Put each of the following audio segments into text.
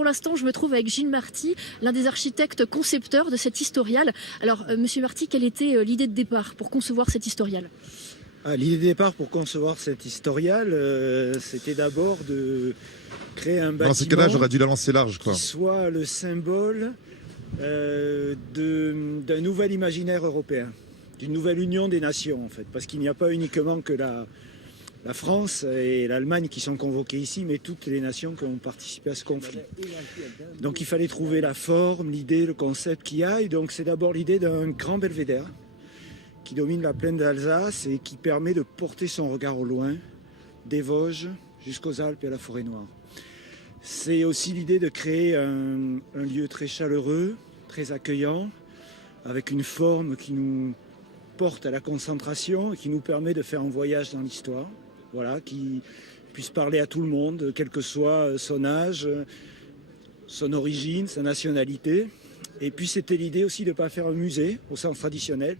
Pour l'instant, je me trouve avec Gilles Marty, l'un des architectes concepteurs de cette historiale. Alors, Monsieur Marty, quelle était l'idée de départ pour concevoir cette historiale? L'idée de départ pour concevoir cette historiale, c'était d'abord de créer un bâtiment dans ces cas-là, j'aurais dû la lancer large, quoi. qui soit le symbole d'un nouvel imaginaire européen, d'une nouvelle union des nations, en fait. Parce qu'il n'y a pas uniquement que la France et l'Allemagne qui sont convoquées ici, mais toutes les nations qui ont participé à ce conflit. Donc il fallait trouver la forme, l'idée, le concept qui aille. Donc c'est d'abord l'idée d'un grand belvédère qui domine la plaine d'Alsace et qui permet de porter son regard au loin, des Vosges jusqu'aux Alpes et à la forêt noire. C'est aussi l'idée de créer un lieu très chaleureux, très accueillant, avec une forme qui nous porte à la concentration et qui nous permet de faire un voyage dans l'histoire. Voilà, qui puisse parler à tout le monde, quel que soit son âge, son origine, sa nationalité. Et puis c'était l'idée aussi de ne pas faire un musée au sens traditionnel,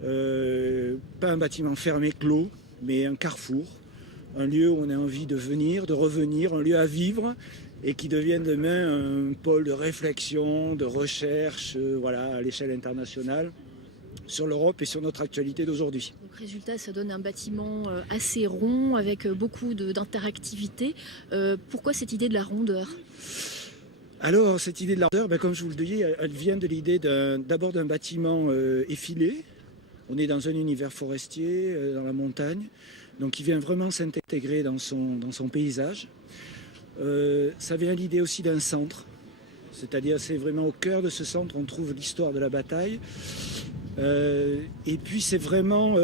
pas un bâtiment fermé, clos, mais un carrefour, un lieu où on a envie de venir, de revenir, un lieu à vivre et qui devienne demain un pôle de réflexion, de recherche, voilà, à l'échelle internationale, sur l'Europe et sur notre actualité d'aujourd'hui. Donc, résultat, ça donne un bâtiment assez rond avec beaucoup d'interactivité. Pourquoi cette idée de la rondeur? Alors, cette idée de la rondeur, comme je vous le disais, elle vient de l'idée d'abord d'un bâtiment effilé. On est dans un univers forestier, dans la montagne, donc il vient vraiment s'intégrer dans son paysage. Ça vient l'idée aussi d'un centre, c'est-à-dire c'est vraiment au cœur de ce centre on trouve l'histoire de la bataille. Et puis c'est vraiment...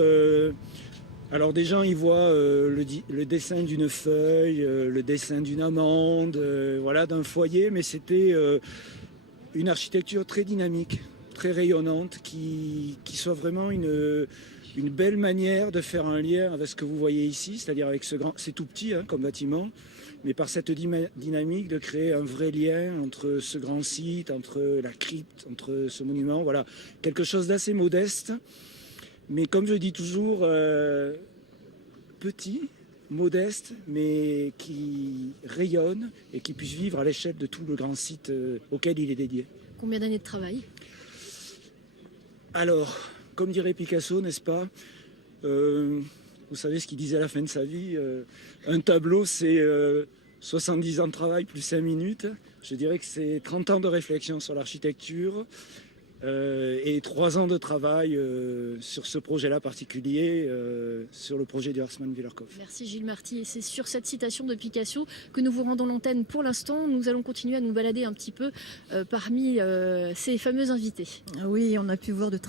alors des gens y voient le dessin d'une feuille, le dessin d'une amande, voilà, d'un foyer, mais c'était une architecture très dynamique, très rayonnante, qui soit vraiment une belle manière de faire un lien avec ce que vous voyez ici, c'est-à-dire avec ce grand... C'est tout petit comme bâtiment, mais par cette dynamique de créer un vrai lien entre ce grand site, entre la crypte, entre ce monument, voilà, quelque chose d'assez modeste, mais comme je dis toujours, petit, modeste, mais qui rayonne et qui puisse vivre à l'échelle de tout le grand site auquel il est dédié. Combien d'années de travail? Alors, comme dirait Picasso, n'est-ce pas, vous savez ce qu'il disait à la fin de sa vie, un tableau c'est 70 ans de travail plus 5 minutes. Je dirais que c'est 30 ans de réflexion sur l'architecture et 3 ans de travail sur ce projet-là particulier, sur le projet du Haussmann Willerkopf. Merci Gilles Marty, et c'est sur cette citation de Picasso que nous vous rendons l'antenne pour l'instant. Nous allons continuer à nous balader un petit peu parmi ces fameux invités. Oui, on a pu voir de très